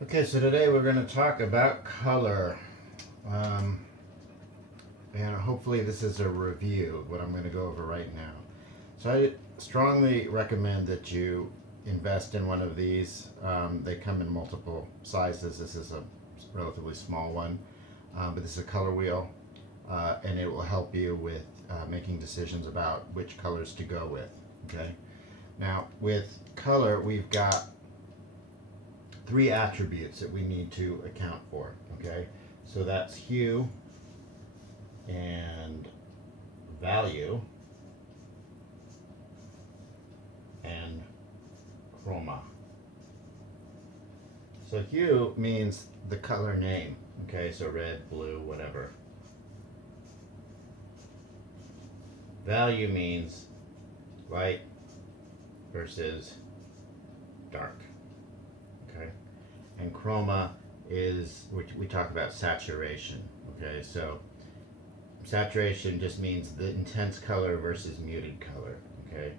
Okay, so today we're going to talk about color. Um, and hopefully, this is a review of what I'm going to go over right now. So, I strongly recommend that you invest in one of these. They come in multiple sizes. This is a relatively small one, but this is a color wheel, and it will help you with making decisions about which colors to go with. Okay, now with color, we've got three attributes that we need to account for. Okay, so that's hue and value and chroma. So hue means the color name. Okay, so red, blue, whatever. Value means light versus dark. Okay, and chroma is which we talk about saturation. Okay, so saturation just means the intense color versus muted color. Okay,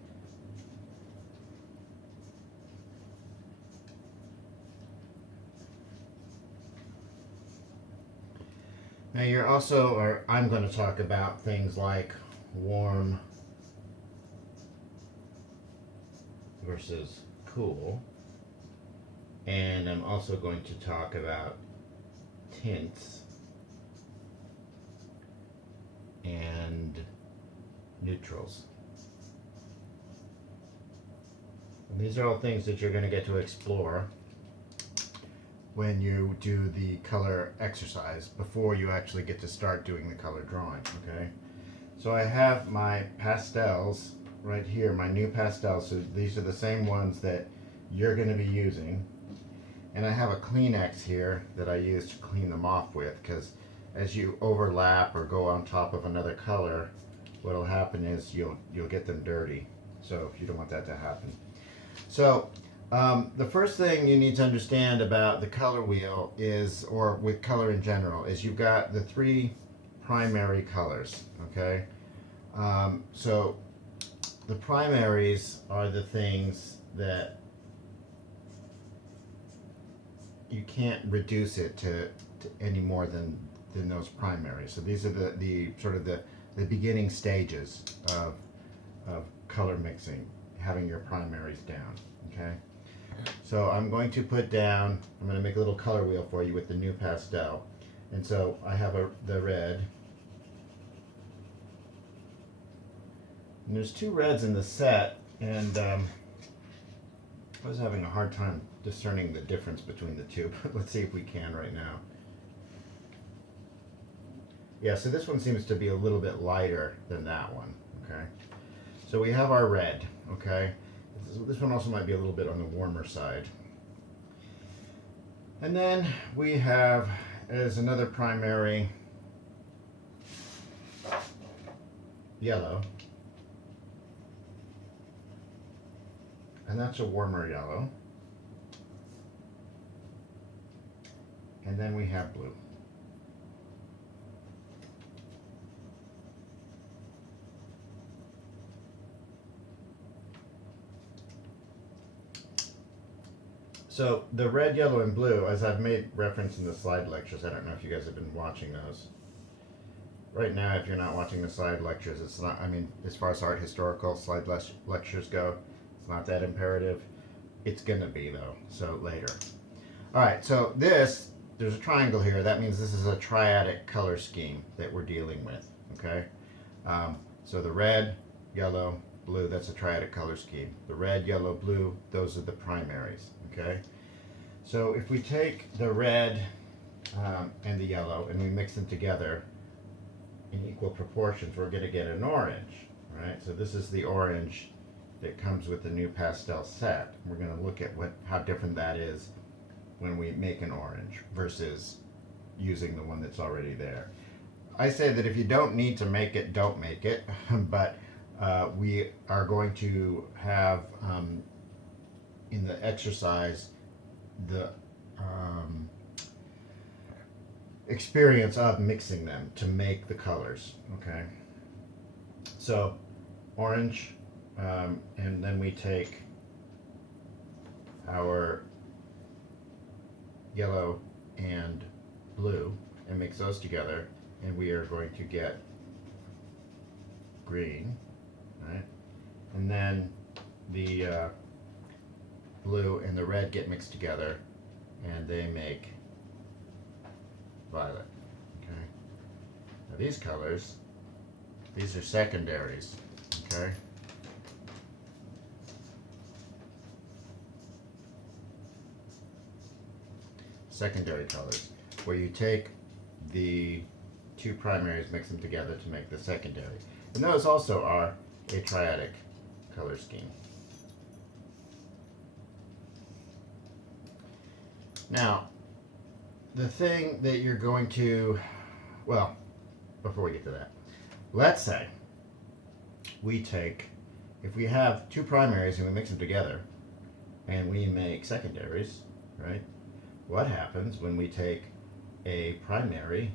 now you're also, or I'm going to talk about things like warm versus cool, and I'm also going to talk about tints and neutrals. And these are all things that you're going to get to explore when you do the color exercise before you actually get to start doing the color drawing. Okay, so I have my pastels right here, my new pastels. So these are the same ones that you're going to be using, and I have a Kleenex here that I use to clean them off with, because as you overlap or go on top of another color, what'll happen is you'll get them dirty. So you don't want that to happen. So the first thing you need to understand about the color wheel is, or with color in general, is you've got the three primary colors. Okay, so the primaries are the things that you can't reduce it to any more than those primaries. So these are the sort of the beginning stages of color mixing, having your primaries down. Okay, so I'm going to put down, I'm going to make a little color wheel for you with the new pastel. And so I have the red, and there's two reds in the set, and I was having a hard time discerning the difference between the two, but let's see if we can right now. Yeah, so this one seems to be a little bit lighter than that one. Okay, so we have our red. Okay, this one also might be a little bit on the warmer side. And then we have, as another primary, yellow, and that's a warmer yellow. And then we have blue. So the red, yellow, and blue, as I've made reference in the slide lectures, I don't know if you guys have been watching those. Right now, if you're not watching the slide lectures, it's not, I mean, as far as art historical slide lectures go, it's not that imperative. It's gonna be though, so later. All right, so there's a triangle here. That means this is a triadic color scheme that we're dealing with, okay? So the red, yellow, blue, that's a triadic color scheme. The red, yellow, blue, those are the primaries, okay? So if we take the red and the yellow and we mix them together in equal proportions, we're going to get an orange, right? So this is the orange that comes with the new pastel set. We're going to look at how different that is when we make an orange versus using the one that's already there. I say that if you don't need to make it, don't make it, but we are going to have in the exercise the experience of mixing them to make the colors. Okay, so orange, and then we take our yellow and blue and mix those together, and we are going to get green, right? And then the blue and the red get mixed together, and they make violet. Okay. Now these colors, these are secondaries. Okay. Secondary colors, where you take the two primaries, mix them together to make the secondary. And those also are a triadic color scheme. Now, the thing that you're going to, well, before we get to that, let's say we take, if we have two primaries and we mix them together and we make secondaries, right? What happens when we take a primary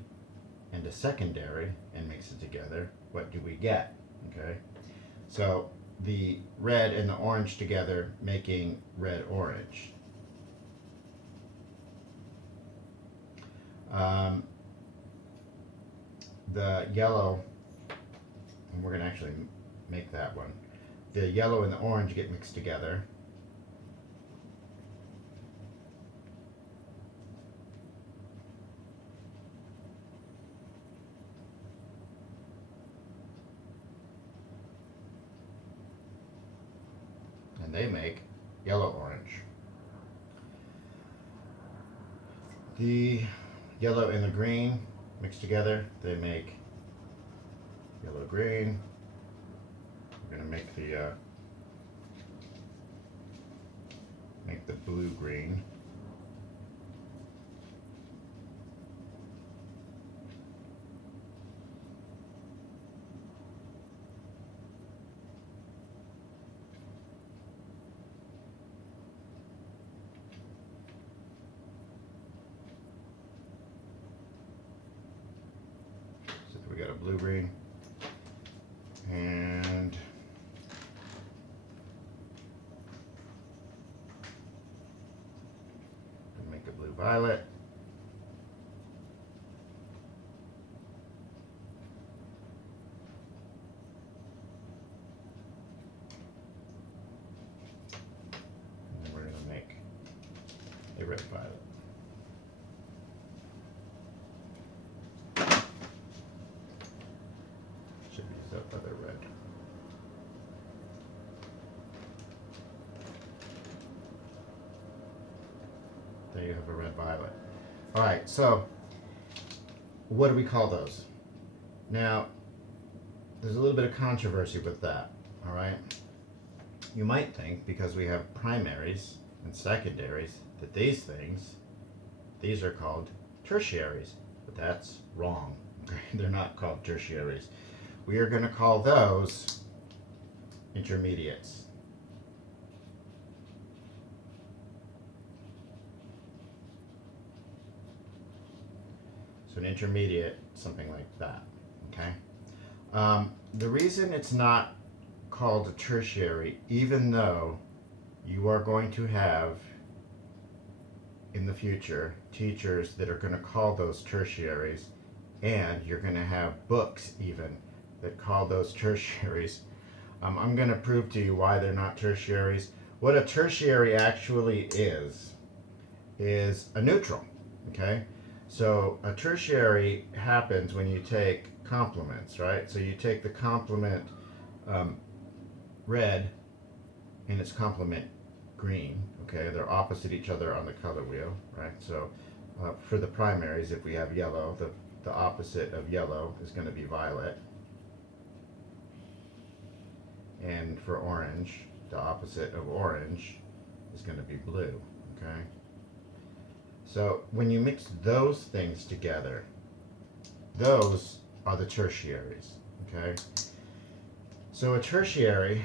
and a secondary and mix it together? What do we get? Okay, so the red and the orange together making red-orange. The yellow, and we're going to actually make that one. The yellow and the orange get mixed together. And they make yellow-orange. The yellow and the green mixed together, they make yellow-green. We're going to make the blue-green. We got a blue-green, and make a blue-violet. And then we're going to make a red-violet. Should use that other red. There you have a red-violet. All right, so what do we call those? Now, there's a little bit of controversy with that, all right? You might think, because we have primaries and secondaries, that these are called tertiaries, but that's wrong. Okay? They're not called tertiaries. We are going to call those intermediates. So an intermediate, something like that, okay? The reason it's not called a tertiary, even though you are going to have in the future teachers that are going to call those tertiaries, and you're going to have books even that call those tertiaries. I'm going to prove to you why they're not tertiaries. What a tertiary actually is a neutral, okay? So a tertiary happens when you take complements, right? So you take the complement red and its complement green, okay? They're opposite each other on the color wheel, right? So for the primaries, if we have yellow, the opposite of yellow is going to be violet. And for orange, the opposite of orange is going to be blue, okay? So when you mix those things together, those are the tertiaries, okay? So a tertiary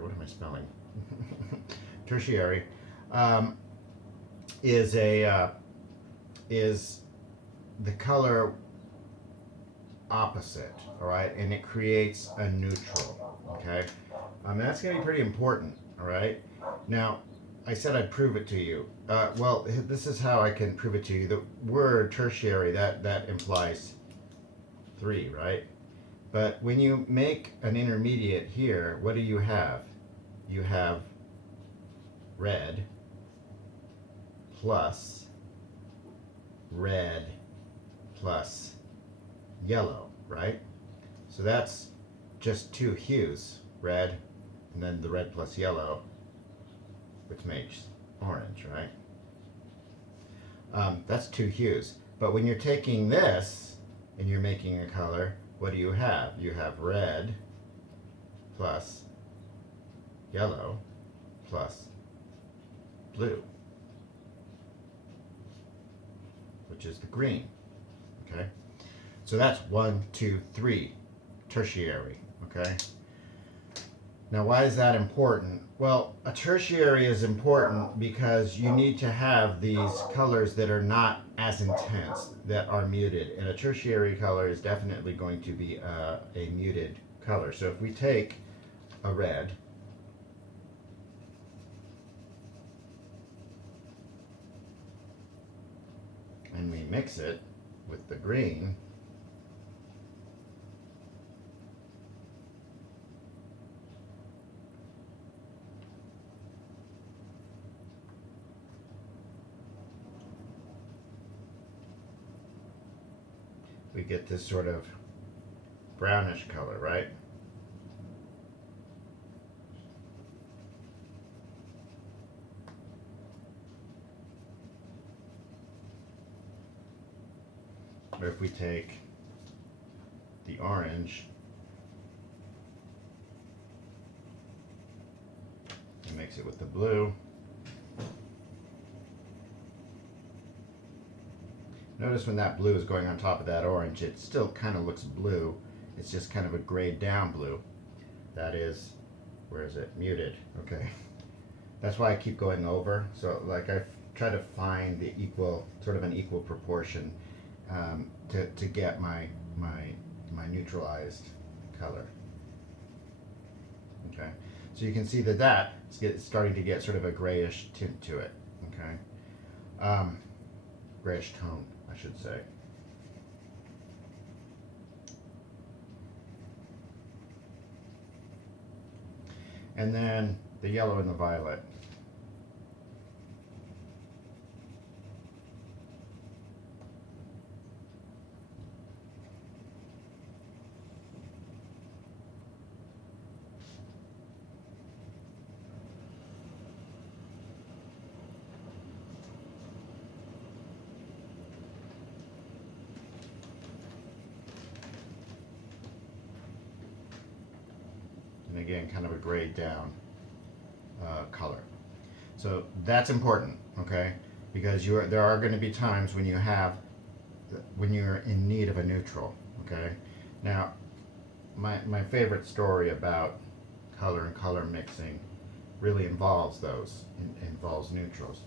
what am I spelling? Tertiary is the color opposite, all right, and it creates a neutral, okay? That's going to be pretty important, all right? Now, I said I'd prove it to you. Well, this is how I can prove it to you. The word tertiary, that implies three, right? But when you make an intermediate here, what do you have? You have red plus red plus yellow, right? So that's just two hues, red, and then the red plus yellow, which makes orange, right? That's two hues. But when you're taking this and you're making a color, what do you have? You have red plus yellow plus blue, which is the green, okay? So that's 1, 2, 3, tertiary, okay? Now, why is that important? Well, a tertiary is important because you need to have these colors that are not as intense, that are muted. And a tertiary color is definitely going to be a muted color. So if we take a red, and we mix it with the green, we get this sort of brownish color, right? Or if we take the orange and mix it with the blue, notice when that blue is going on top of that orange, it still kind of looks blue. It's just kind of a grayed down blue. That is, where is it? Muted. Okay. That's why I keep going over. So like I try to find the equal, sort of an equal proportion to get my neutralized color. Okay. So you can see that it's starting to get sort of a grayish tint to it. Okay. Grayish tone, I should say. And then the yellow and the violet. And again, kind of a grayed down color. So that's important, okay? Because there are going to be times when you're in need of a neutral, okay? Now, my favorite story about color and color mixing really involves those, involves neutrals.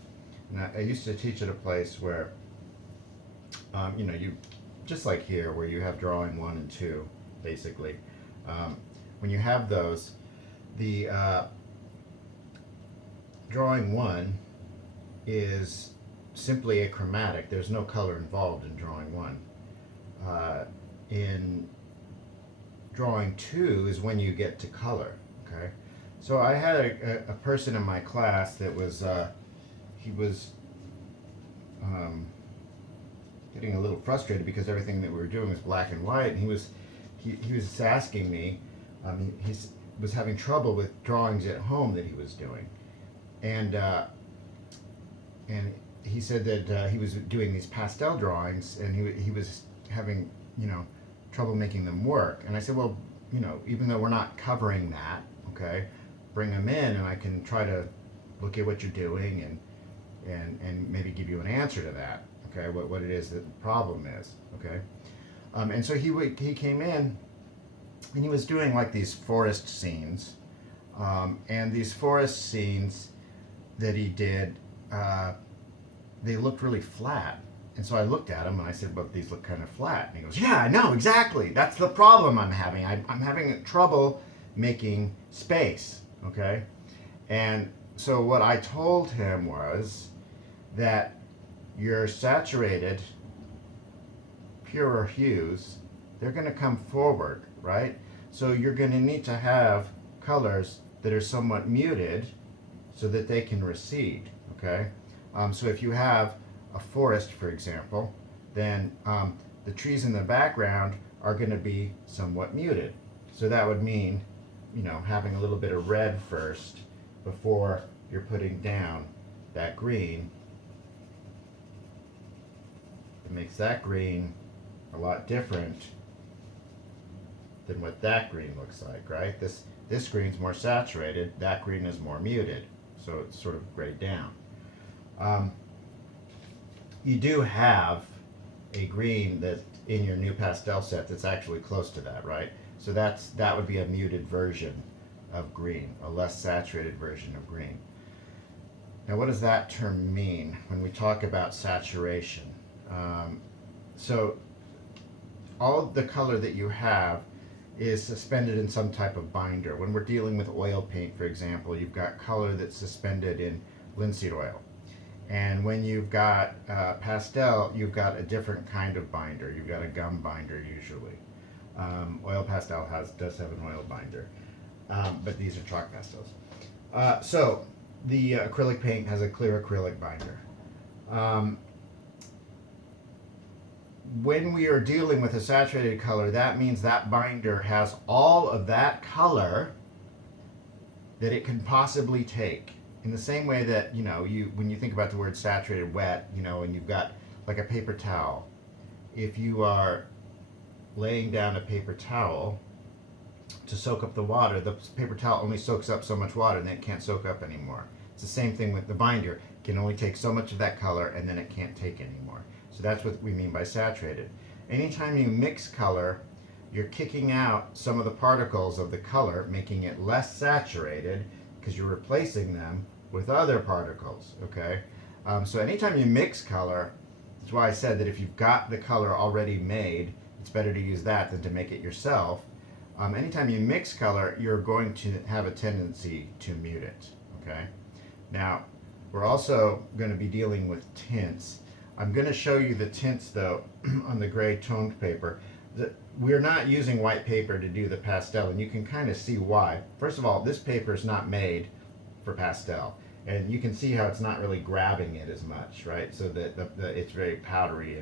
And I used to teach at a place where, you just like here, where you have drawing 1 and 2, basically. When you have those, the drawing 1 is simply a chromatic. There's no color involved in drawing 1. In drawing 2 is when you get to color. Okay, so I had a person in my class that was he was getting a little frustrated because everything that we were doing was black and white, and he was asking me. He was having trouble with drawings at home that he was doing, and he said that he was doing these pastel drawings, and he was having trouble making them work. And I said, well, even though we're not covering that, okay, bring them in, and I can try to look at what you're doing and maybe give you an answer to that, okay, what it is that the problem is, okay. And so he came in. And he was doing like these forest scenes, and these forest scenes that he did, they looked really flat. And so I looked at him and I said, "But these look kind of flat." And he goes, "Yeah, I know exactly. That's the problem I'm having. I'm having trouble making space, okay? And so what I told him was that your saturated, purer hues, they're going to come forward, right? So you're going to need to have colors that are somewhat muted so that they can recede, okay? So if you have a forest, for example, then the trees in the background are going to be somewhat muted. So that would mean, you know, having a little bit of red first before you're putting down that green. It makes that green a lot different than what that green looks like, right? This green's more saturated, that green is more muted, so it's sort of grayed down. You do have a green that in your NuPastel set that's actually close to that, right? So that would be a muted version of green, a less saturated version of green. Now, what does that term mean when we talk about saturation? So all of the color that you have is suspended in some type of binder. When we're dealing with oil paint, for example, you've got color that's suspended in linseed oil. And when you've got pastel, you've got a different kind of binder. You've got a gum binder usually. Oil pastel does have an oil binder, but these are chalk pastels. So the acrylic paint has a clear acrylic binder. When we are dealing with a saturated color, that means that binder has all of that color that it can possibly take. In the same way that, you know, when you think about the word saturated wet, you know, and you've got like a paper towel, if you are laying down a paper towel to soak up the water, the paper towel only soaks up so much water and then it can't soak up anymore. It's the same thing with the binder. It can only take so much of that color and then it can't take anymore. So that's what we mean by saturated. Anytime you mix color, you're kicking out some of the particles of the color, making it less saturated because you're replacing them with other particles, okay? So anytime you mix color, that's why I said that if you've got the color already made, it's better to use that than to make it yourself. Anytime you mix color, you're going to have a tendency to mute it, okay? Now, we're also going to be dealing with tints. I'm going to show you the tints, though, on the gray toned paper. We're not using white paper to do the pastel, and you can kind of see why. First of all, this paper is not made for pastel, and you can see how it's not really grabbing it as much, right? So that it's very powdery,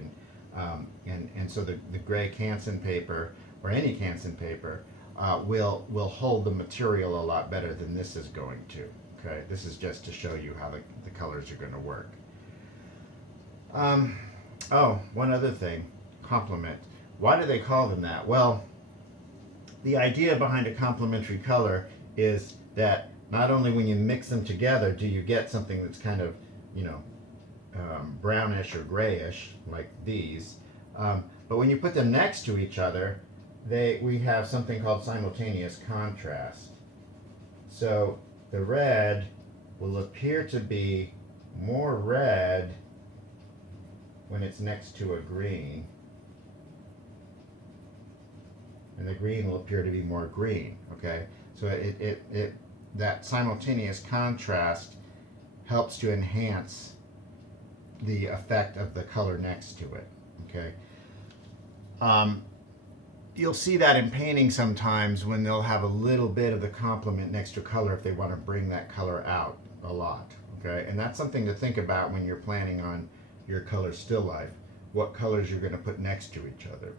and so the gray Canson paper, or any Canson paper, will hold the material a lot better than this is going to. Okay, this is just to show you how the colors are going to work. Oh, one other thing, complement. Why do they call them that? Well, the idea behind a complementary color is that not only when you mix them together do you get something that's kind of, you know, brownish or grayish like these, but when you put them next to each other, we have something called simultaneous contrast. So the red will appear to be more red when it's next to a green, and the green will appear to be more green, okay? So that simultaneous contrast helps to enhance the effect of the color next to it, okay? You'll see that in painting sometimes when they'll have a little bit of the complement next to color if they want to bring that color out a lot, okay? And that's something to think about when you're planning on your color still life, what colors you're going to put next to each other,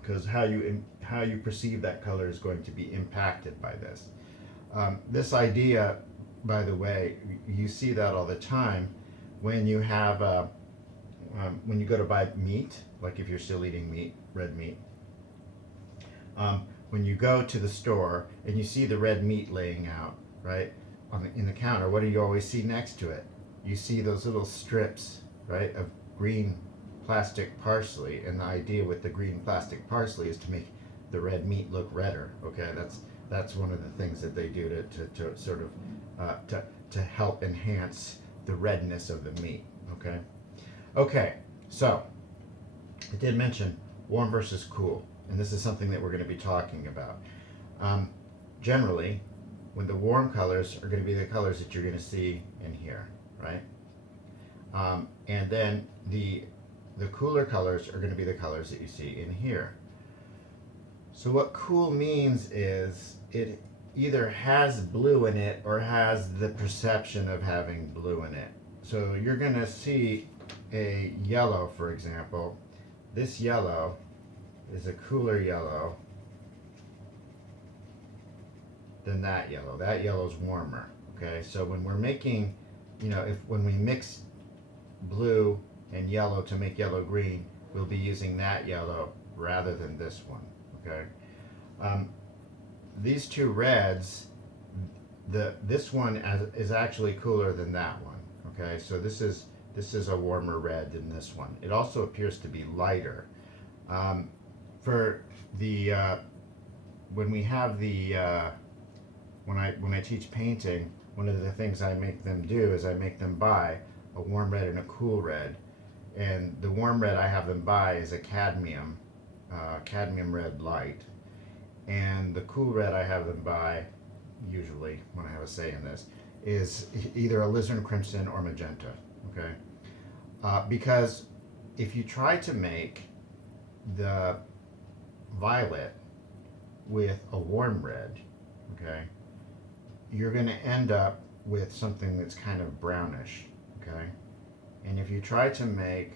because how you perceive that color is going to be impacted by this. This idea, by the way, you see that all the time when you have when you go to buy meat, like if you're still eating meat, red meat. When you go to the store and you see the red meat laying out, right, in the counter, what do you always see next to it? You see those little strips, right, of green plastic parsley, and the idea with the green plastic parsley is to make the red meat look redder, okay? That's one of the things that they do to sort of to help enhance the redness of the meat, okay? Okay, so I did mention warm versus cool, and this is something that we're going to be talking about. generally, when the warm colors are going to be the colors that you're going to see in here, right? And then the cooler colors are going to be the colors that you see in here. So what cool means is it either has blue in it or has the perception of having blue in it. So you're going to see a yellow, for example. This yellow is a cooler yellow than that yellow. That yellow's warmer. Okay, so when we're making, when we mix blue and yellow to make yellow green, we'll be using that yellow rather than this one. Okay, these two reds, this one is actually cooler than that one. Okay, so this is a warmer red than this one. It also appears to be lighter. For the when we have the when I teach painting, one of the things I make them do is I make them buy a warm red and a cool red, and the warm red I have them buy is a cadmium red light, and the cool red I have them buy, usually when I have a say in this, is either a alizarin crimson or magenta. Okay, because if you try to make the violet with a warm red, okay, you're going to end up with something that's kind of brownish. Okay, and if you try to make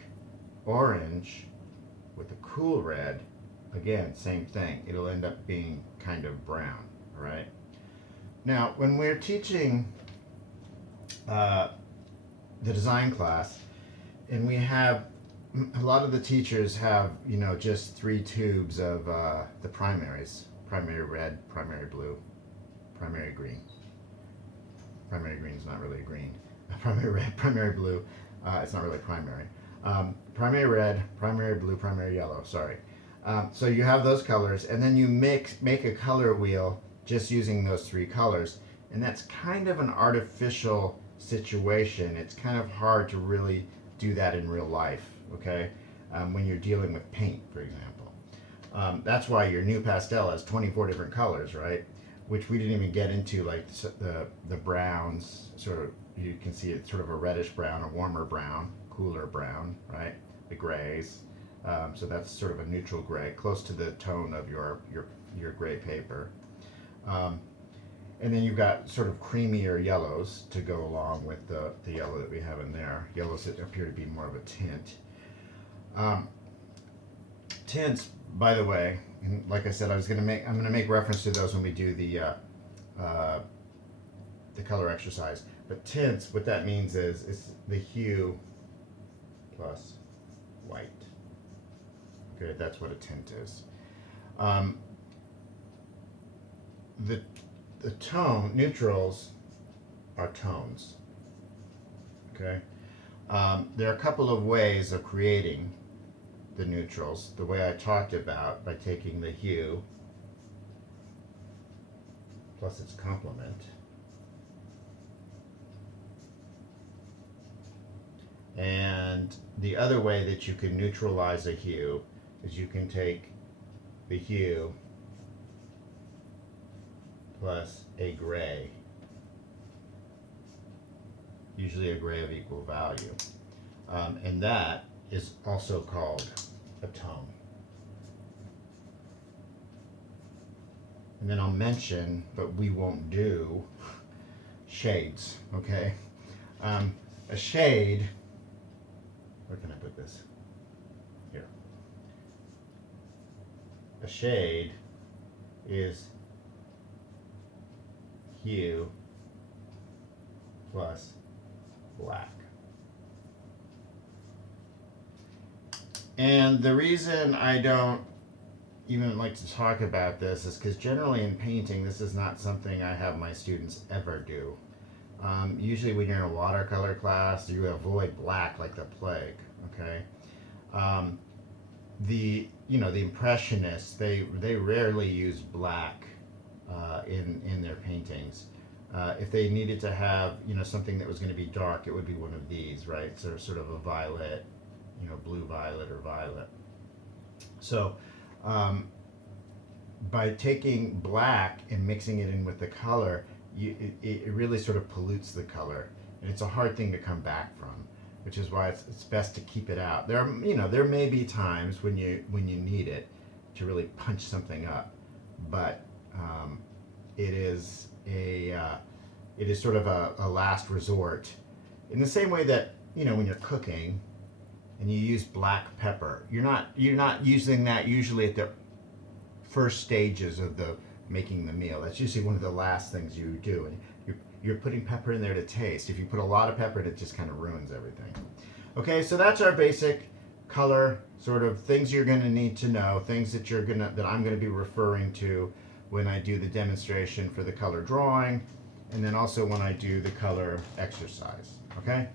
orange with a cool red, again, same thing. It'll end up being kind of brown. All right. Now, when we're teaching the design class, and we have a lot of the teachers have just 3 tubes of the primaries: primary red, primary blue, primary green. Primary green is not really a green. Primary red, primary blue. It's not really primary. Primary red, primary blue, primary yellow. Sorry. So you have those colors, and then you make a color wheel just using those 3 colors, and that's kind of an artificial situation. It's kind of hard to really do that in real life. Okay, when you're dealing with paint, for example. That's why your NuPastel has 24 different colors, right? Which we didn't even get into, like the browns. Sort of, you can see it's sort of a reddish brown, a warmer brown, cooler brown, right? The grays. So that's sort of a neutral gray, close to the tone of your gray paper. And then you've got sort of creamier yellows to go along with the yellow that we have in there. Yellows that appear to be more of a tint. Tints, by the way, and like I said, I'm gonna make reference to those when we do the color exercise. But tints, what that means is it's the hue plus white. Okay, that's what a tint is. The tone, neutrals are tones. Okay, there are a couple of ways of creating the neutrals. The way I talked about, by taking the hue plus its complement, and the other way that you can neutralize a hue is you can take the hue plus a gray, usually a gray of equal value, and that is also called a tone. And then I'll mention, but we won't do, shades. Okay, a shade. Where can I put this? Here. A shade is hue plus black. And the reason I don't even like to talk about this is because generally in painting, this is not something I have my students ever do. Usually when you're in a watercolor class, you avoid black like the plague. Okay. The Impressionists, they rarely use black in their paintings. If they needed to have something that was going to be dark, it would be one of these, right? So sort of a violet, blue violet or violet. So by taking black and mixing it in with the color, it really sort of pollutes the color, and it's a hard thing to come back from, which is why it's best to keep it out. There are, there may be times when you need it to really punch something up, but it is it is sort of a last resort, in the same way that when you're cooking and you use black pepper, you're not using that usually at the first stages of the making the meal. That's usually one of the last things you do, and you're putting pepper in there to taste. If you put a lot of pepper, it just kind of ruins everything. Okay, so that's our basic color sort of things you're going to need to know, things that I'm going to be referring to when I do the demonstration for the color drawing, and then also when I do the color exercise. Okay.